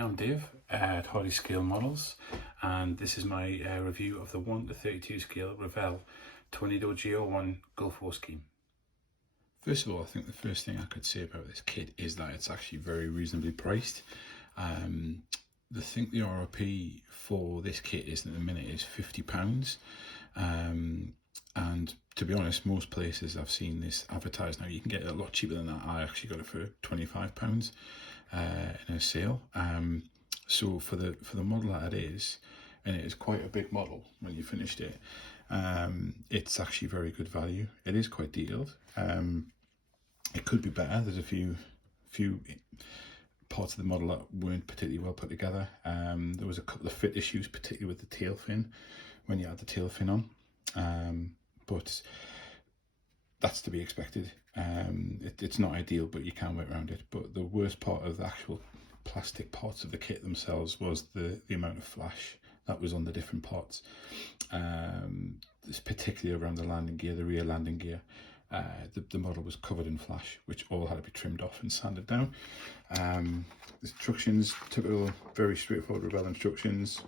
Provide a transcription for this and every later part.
I'm Dave at Hardy Scale Models, and this is my review of the 1 to 32 scale Revell Tornado GR1 Gulf War scheme. First of all, I think the first thing I could say about this kit is that it's actually very reasonably priced. I think the RRP for this kit is at the minute is £50. And to be honest, most places I've seen this advertised now, you can get it a lot cheaper than that. I actually got it for £25 in a sale. So for the model that it is, and it is quite a big model when you finished it, it's actually very good value. It is quite detailed. It could be better. There's a few parts of the model that weren't particularly well put together. There was a couple of fit issues, particularly with the tail fin, when you had the tail fin on. But that's to be expected. It's not ideal, but you can work around it. But the worst part of the actual plastic parts of the kit themselves was the amount of flash that was on the different parts. It's particularly around the landing gear, the rear landing gear. The model was covered in flash, which all had to be trimmed off and sanded down. The instructions, typical, very straightforward Revell instructions,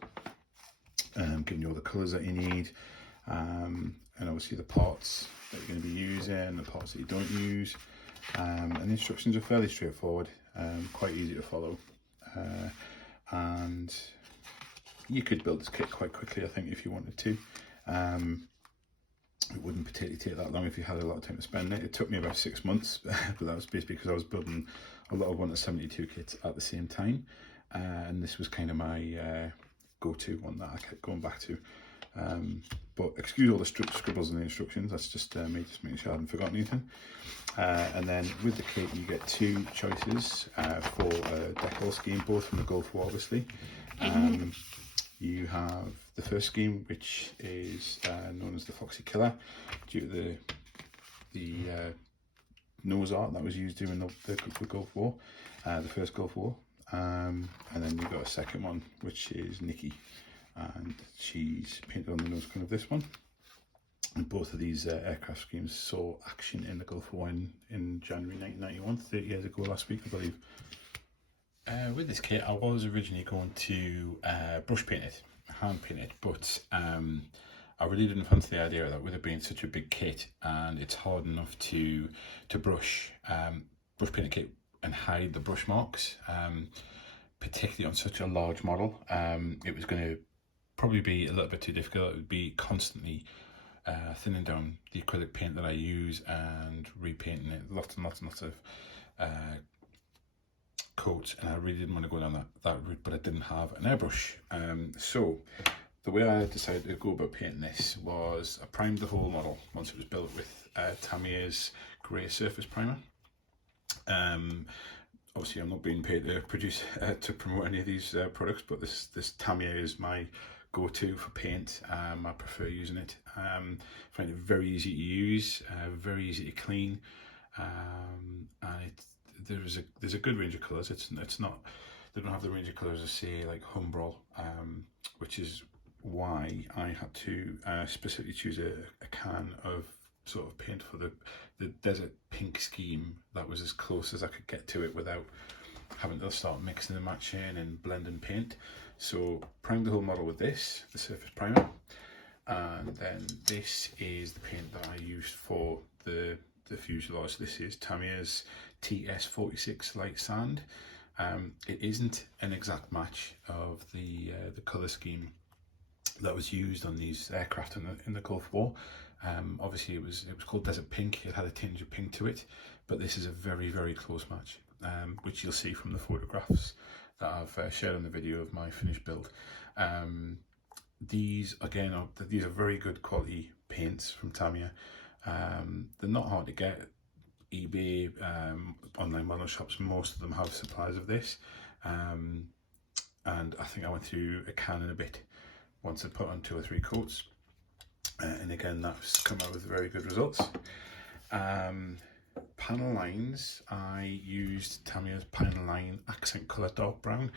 giving you all the colours that you need, and obviously the parts that you're going to be using, the parts that you don't use, and the instructions are fairly straightforward, quite easy to follow, and you could build this kit quite quickly, I think, if you wanted to. It wouldn't particularly take that long if you had a lot of time to spend it. It took me about 6 months, but that was basically because I was building a lot of 1 to 72 kits at the same time, and this was kind of my go-to one that I kept going back to. But excuse all the scribbles in the instructions, that's just me just making sure I hadn't forgotten anything. And then with the kit you get 2 choices for a Decal scheme, both from the Gulf War obviously. You have the first scheme, which is known as the Foxy Killer, due to the nose art that was used during the Gulf War, the first Gulf War. And then you've got a second one, which is Nikki, and she's painted on the nose cone of this one. And both of these aircraft schemes saw action in the Gulf War in January 1991, 30 years ago last week, I believe. With this kit, I was originally going to brush paint it, hand paint it, but I really didn't fancy the idea of that, with it being such a big kit, and it's hard enough to brush paint a kit and hide the brush marks, particularly on such a large model. It was going to probably be a little bit too difficult. It would be constantly thinning down the acrylic paint that I use and repainting it, lots and lots of coats, and I really didn't want to go down that route, but I didn't have an airbrush. So the way I decided to go about painting this was I primed the whole model once it was built with Tamier's grey surface primer. Obviously I'm not being paid to produce to promote any of these products, but this Tamier is my go-to for paint. I prefer using it. Find it very easy to use, very easy to clean, and there's a good range of colours. It's not, they don't have the range of colours as say like Humbrol, which is why I had to specifically choose a can of sort of paint for the desert pink scheme that was as close as I could get to it without having to start mixing and matching and blending paint. So primed the whole model with this, the surface primer, and then this is the paint that I used for the fuselage. This is Tamier's TS46 light sand. It isn't an exact match of the colour scheme that was used on these aircraft in the Gulf War. Obviously it was called Desert Pink. It had a tinge of pink to it, but this is a very close match, which you'll see from the photographs that I've shared on the video of my finished build. These again these are very good quality paints from Tamier. They're not hard to get. eBay, online model shops, most of them have supplies of this, and I think I went through a can and a bit once I put on 2 or 3 coats, and again that's come out with very good results. Panel lines, I used Tamier's panel line accent colour dark brown.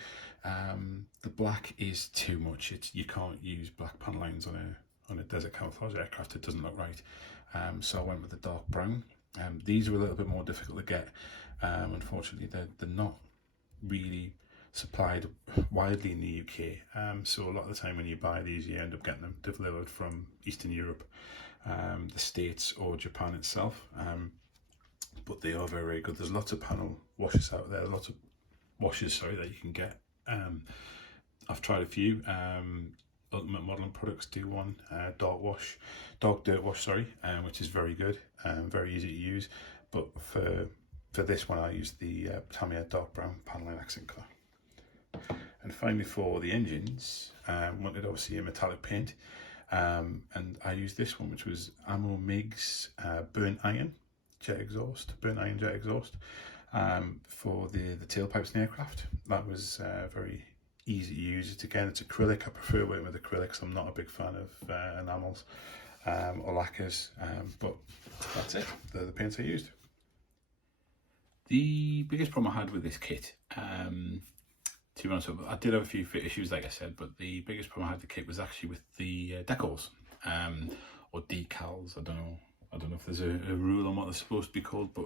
The black is too much. You can't use black panel lines on a desert camouflage aircraft, it doesn't look right. So I went with the dark brown. These are a little bit more difficult to get. Unfortunately, they're not really supplied widely in the UK. So a lot of the time when you buy these, you end up getting them delivered from Eastern Europe, the States, or Japan itself. But they are very, very good. There's lots of panel washes out there, lots of washes, sorry, that you can get. I've tried a few. Ultimate Modelling Products do one, dark dirt wash, sorry, which is very good, very easy to use. But for this one, I used the Tamiya dark brown paneling accent colour. And finally, for the engines, wanted obviously a metallic paint, and I used this one, which was Ammo MIG's burnt iron jet exhaust, for the tailpipes in the aircraft. That was very easy to use. It's acrylic. I prefer working with acrylics. I'm not a big fan of enamels or lacquers, but that's it. They're the paints I used. The biggest problem I had with this kit, to be honest, I did have a few fit issues, like I said, but the biggest problem I had with the kit was actually with the decals, or decals. I don't know if there's a rule on what they're supposed to be called, but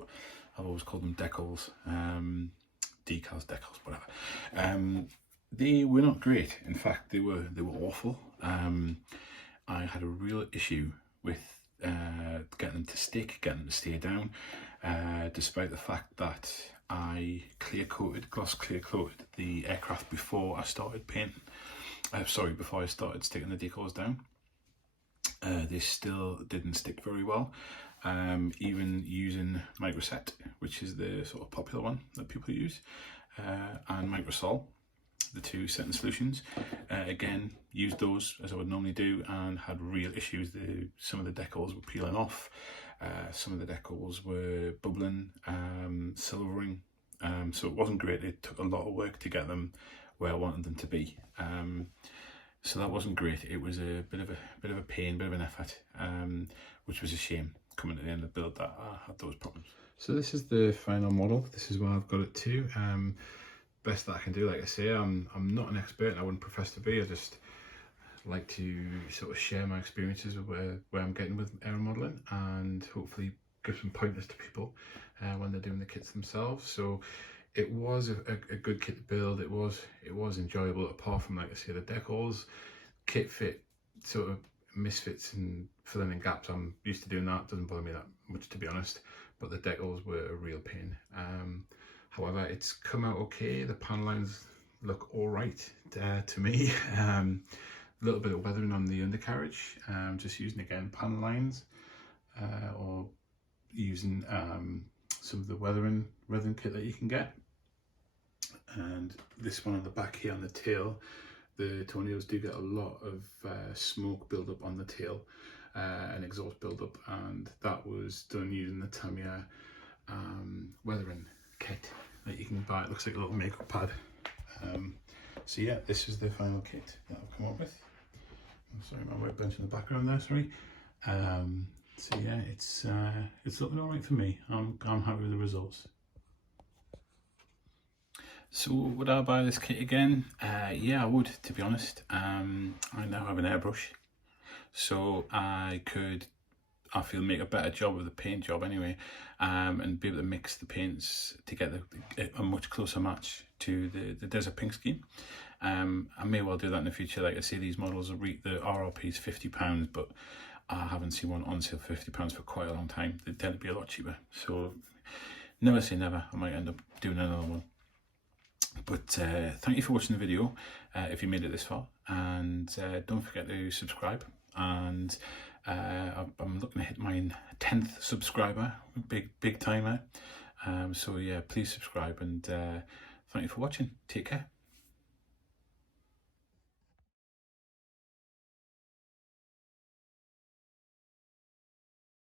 I've always called them decals, decals, whatever. They were not great. In fact, they were awful. I had a real issue with getting them to stick, getting them to stay down, despite the fact that I gloss clear coated the aircraft before I started painting. Before I started sticking the decals down. They still didn't stick very well. Even using Microset, which is the sort of popular one that people use, and Microsol, the two setting solutions, again, used those as I would normally do and had real issues. Some of the decals were peeling off, some of the decals were bubbling, silvering, so it wasn't great. It took a lot of work to get them where I wanted them to be. So that wasn't great. It was a bit of a pain, bit of an effort, which was a shame coming to the end of the build that I had those problems. So this is the final model. This is where I've got it to. Best that I can do. Like I say, I'm not an expert and I wouldn't profess to be. I just like to sort of share my experiences with where I'm getting with aero modelling, and hopefully give some pointers to people when they're doing the kits themselves. So it was a good kit to build. It was enjoyable, apart from, like I say, the decals. Kit fit sort of misfits and filling in gaps. I'm used to doing that. Doesn't bother me that much, to be honest, but the decals were a real pain. However, it's come out okay. The panel lines look all right to me. A little bit of weathering on the undercarriage. Just using, again, panel lines, or using some of the weathering kit that you can get. And this one on the back here on the tail, the Tornadoes do get a lot of smoke build up on the tail, and exhaust build up, and that was done using the Tamiya weathering kit that you can buy. It looks like a little makeup pad. So yeah, this is the final kit that I've come up with. Sorry, my workbench in the background there, sorry. So yeah, it's looking alright for me. I'm happy with the results. So would I buy this kit again? Yeah, I would, to be honest. I now have an airbrush, so I feel make a better job of the paint job anyway, and be able to mix the paints to get a much closer match to the Desert Pink scheme. I may well do that in the future. Like I say, these models the RRP is £50, but I haven't seen one on sale for £50 for quite a long time. They tend to be a lot cheaper, so never say never. I might end up doing another one. But thank you for watching the video, if you made it this far, and don't forget to subscribe. And I'm looking to hit my 10th subscriber, big timer. So yeah, please subscribe, and thank you for watching. Take care.